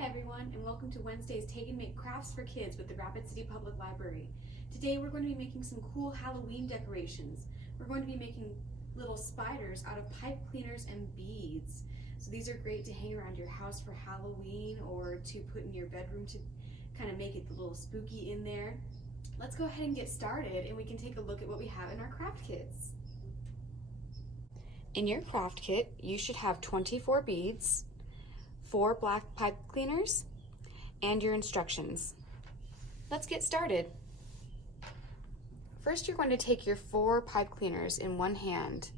Hi everyone, and welcome to Wednesday's Take and Make Crafts for Kids with the Rapid City Public Library. Today we're going to be making some cool Halloween decorations. We're going to be making little spiders out of pipe cleaners and beads. So these are great to hang around your house for Halloween or to put in your bedroom to kind of make it a little spooky in there. Let's go ahead and get started and we can take a look at what we have in our craft kits. In your craft kit, you should have 24 beads, 4 black pipe cleaners, and your instructions. Let's get started. First, you're going to take your 4 pipe cleaners in one hand,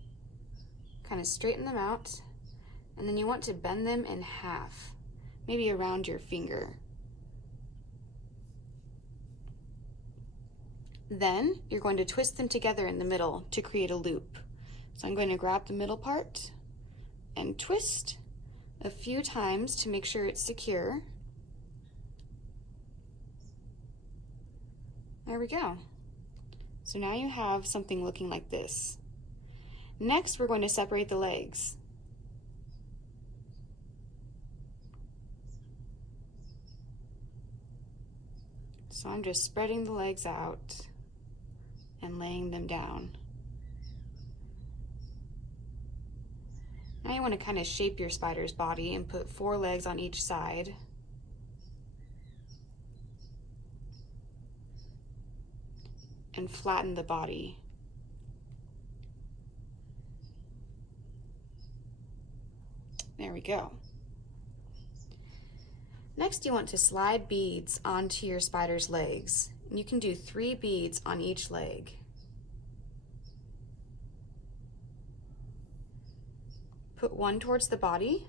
kind of straighten them out, and then you want to bend them in half, maybe around your finger. Then you're going to twist them together in the middle to create a loop. So I'm going to grab the middle part and twist a few times to make sure it's secure. There we go. So now you have something looking like this. Next, we're going to separate the legs. So I'm just spreading the legs out and laying them down. Now you want to kind of shape your spider's body and put 4 legs on each side. And flatten the body. There we go. Next, you want to slide beads onto your spider's legs. And you can do 3 beads on each leg. Put 1 towards the body,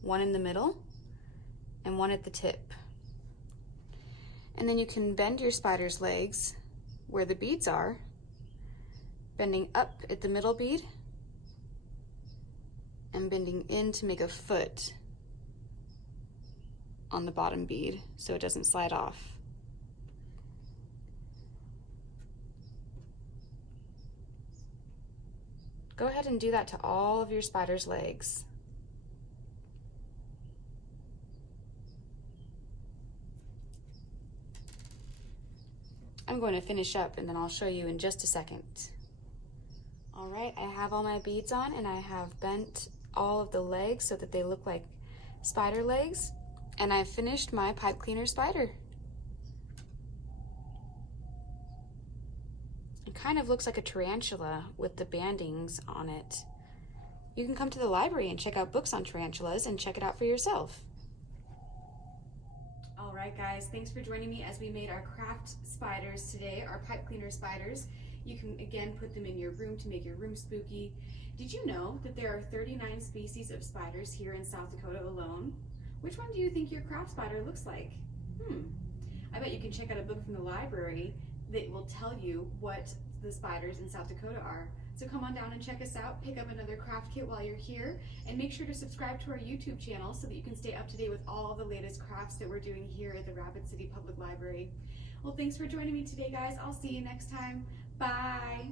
1 in the middle, and 1 at the tip. And then you can bend your spider's legs where the beads are, bending up at the middle bead, and bending in to make a foot on the bottom bead so it doesn't slide off. Go ahead and do that to all of your spider's legs. I'm going to finish up and then I'll show you in just a second. All right, I have all my beads on and I have bent all of the legs so that they look like spider legs, and I've finished my pipe cleaner spider. It kind of looks like a tarantula with the bandings on it. You can come to the library and check out books on tarantulas and check it out for yourself. All right, guys, thanks for joining me as we made our craft spiders today, our pipe cleaner spiders. You can again put them in your room to make your room spooky. Did you know that there are 39 species of spiders here in South Dakota alone? Which one do you think your craft spider looks like? I bet you can check out a book from the library that will tell you what the spiders in South Dakota are. So come on down and check us out, pick up another craft kit while you're here, and make sure to subscribe to our YouTube channel so that you can stay up to date with all the latest crafts that we're doing here at the Rapid City Public Library. Well, thanks for joining me today, guys. I'll see you next time. Bye.